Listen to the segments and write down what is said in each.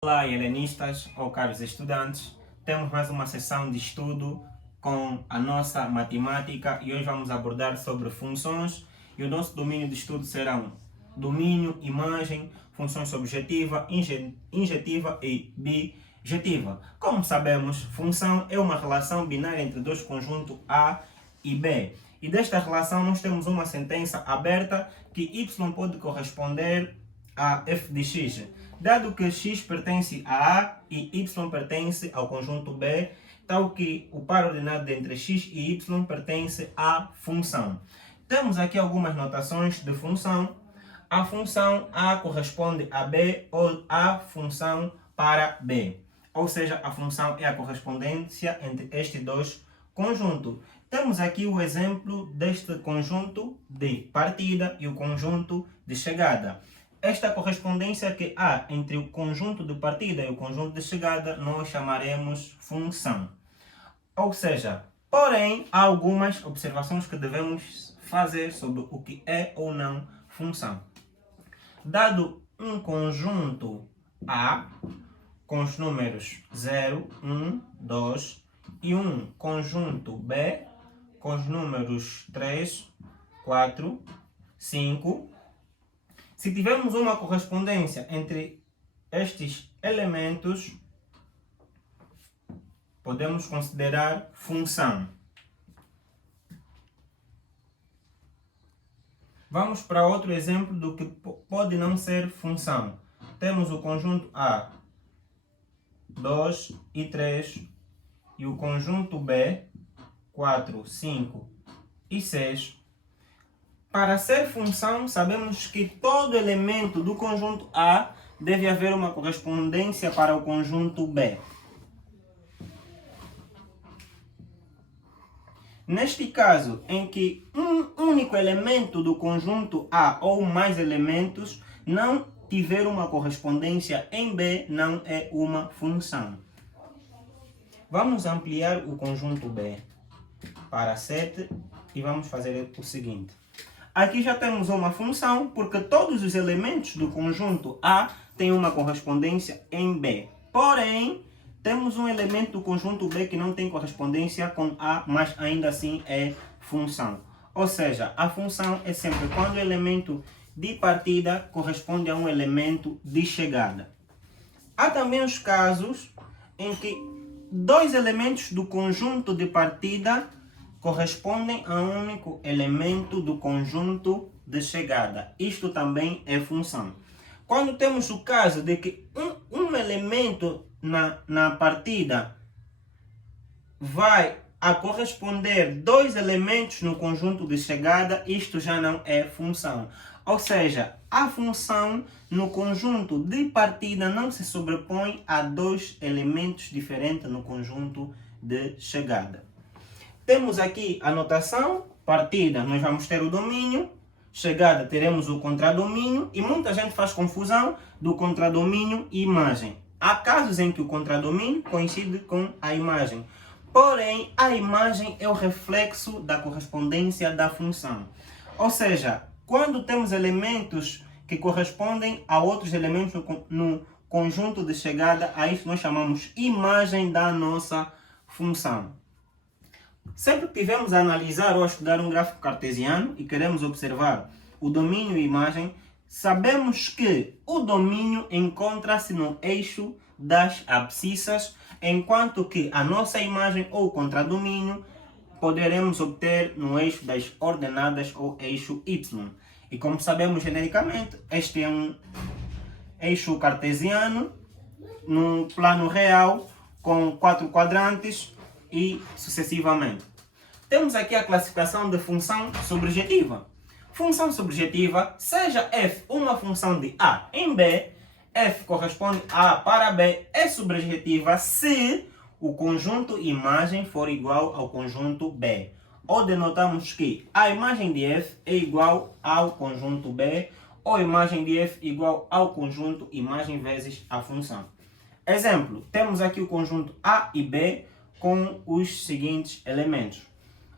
Olá, helenistas ou caros estudantes. Temos mais uma sessão de estudo com a nossa matemática e hoje vamos abordar sobre funções e o nosso domínio de estudo serão domínio, imagem, funções objetiva, injetiva e bijetiva. Como sabemos, função é uma relação binária entre dois conjuntos A e B. E desta relação nós temos uma sentença aberta que y pode corresponder a f de x. Dado que x pertence a A e y pertence ao conjunto B, tal que o par ordenado entre x e y pertence à função. Temos aqui algumas notações de função. A função A corresponde a B ou a função para B. Ou seja, a função é a correspondência entre estes dois conjuntos. Temos aqui o exemplo deste conjunto de partida e o conjunto de chegada. Esta correspondência que há entre o conjunto de partida e o conjunto de chegada nós chamaremos função. Ou seja, porém, há algumas observações que devemos fazer sobre o que é ou não função. Dado um conjunto A com os números 0, 1, 2 e um conjunto B com os números 3, 4, 5, se tivermos uma correspondência entre estes elementos, podemos considerar função. Vamos para outro exemplo do que pode não ser função. Temos o conjunto A, 2 e 3, e o conjunto B, 4, 5 e 6. Para ser função, sabemos que todo elemento do conjunto A deve haver uma correspondência para o conjunto B. Neste caso, em que um único elemento do conjunto A ou mais elementos não tiver uma correspondência em B, não é uma função. Vamos ampliar o conjunto B para 7 e vamos fazer o seguinte. Aqui já temos uma função, porque todos os elementos do conjunto A têm uma correspondência em B. Porém, temos um elemento do conjunto B que não tem correspondência com A, mas ainda assim é função. Ou seja, a função é sempre quando o elemento de partida corresponde a um elemento de chegada. Há também os casos em que dois elementos do conjunto de partida correspondem a um único elemento do conjunto de chegada. Isto também é função. Quando temos o caso de que um elemento na partida vai a corresponder dois elementos no conjunto de chegada, isto já não é função. Ou seja, a função no conjunto de partida não se sobrepõe a dois elementos diferentes no conjunto de chegada. Temos aqui a notação, partida nós vamos ter o domínio, chegada teremos o contradomínio e muita gente faz confusão do contradomínio e imagem. Há casos em que o contradomínio coincide com a imagem, porém a imagem é o reflexo da correspondência da função. Ou seja, quando temos elementos que correspondem a outros elementos no conjunto de chegada, a isso nós chamamos imagem da nossa função. Sempre que tivermos a analisar ou a estudar um gráfico cartesiano e queremos observar o domínio e imagem, sabemos que o domínio encontra-se no eixo das abscissas, enquanto que a nossa imagem ou contradomínio poderemos obter no eixo das ordenadas ou eixo y. E como sabemos genericamente, este é um eixo cartesiano no plano real com 4 quadrantes e sucessivamente. Temos aqui a classificação de função subjetiva. Função subjetiva, seja f uma função de A em B, f corresponde a A para B, é subjetiva se o conjunto imagem for igual ao conjunto B. Ou denotamos que a imagem de f é igual ao conjunto B, ou a imagem de f igual ao conjunto imagem vezes a função. Exemplo, temos aqui o conjunto A e B com os seguintes elementos.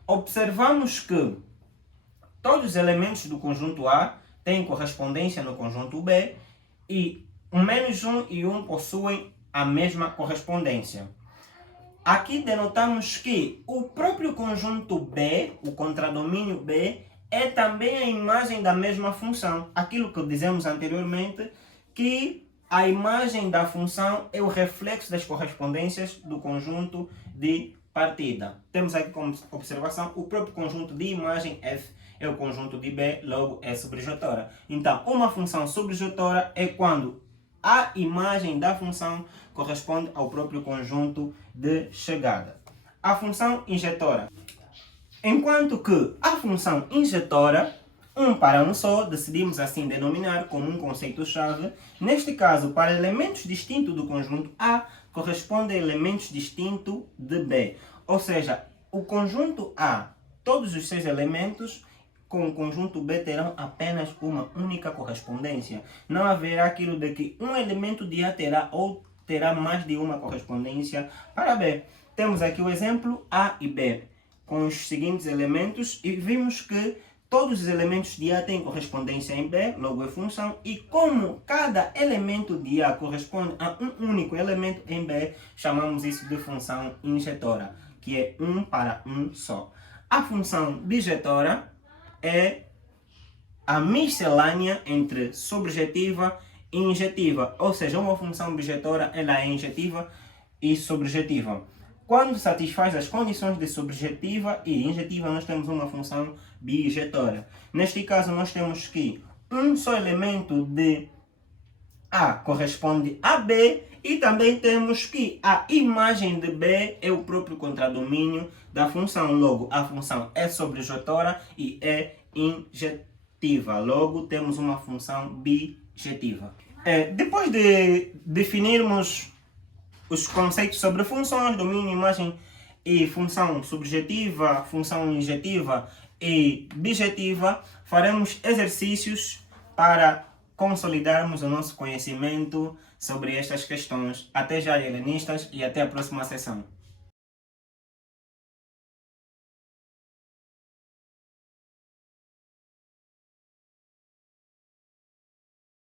Observamos que todos os elementos do conjunto A têm correspondência no conjunto B e o -1 e 1 possuem a mesma correspondência. Aqui denotamos que o próprio conjunto B, o contradomínio B, é também a imagem da mesma função. Aquilo que dizemos anteriormente, que a imagem da função é o reflexo das correspondências do conjunto de partida. Temos aqui como observação o próprio conjunto de imagem F é o conjunto de B, logo é subjetora. Então, uma função subjetora é quando a imagem da função corresponde ao próprio conjunto de chegada. A função injetora. Enquanto que a função injetora, um para um só, decidimos assim denominar como um conceito-chave. Neste caso, para elementos distintos do conjunto A, corresponde a elementos distintos de B. Ou seja, o conjunto A, todos os seus elementos, com o conjunto B terão apenas uma única correspondência. Não haverá aquilo de que um elemento de A terá ou terá mais de uma correspondência para B. Temos aqui o exemplo A e B, com os seguintes elementos, e vimos que todos os elementos de A têm correspondência em B, logo é função, e como cada elemento de A corresponde a um único elemento em B, chamamos isso de função injetora, que é um para um só. A função bijetora é a miscelânea entre subjetiva e injetiva, ou seja, uma função bijetora ela é injetiva e subjetiva. Quando satisfaz as condições de subjetiva e injetiva, nós temos uma função bijetora. Neste caso, nós temos que um só elemento de A corresponde a B e também temos que a imagem de B é o próprio contradomínio da função. Logo, a função é subjetora e é injetiva. Logo, temos uma função bijetiva. Depois de definirmos os conceitos sobre funções, domínio, imagem e função subjetiva, função injetiva e bijetiva, faremos exercícios para consolidarmos o nosso conhecimento sobre estas questões. Até já, helenistas, e até a próxima sessão.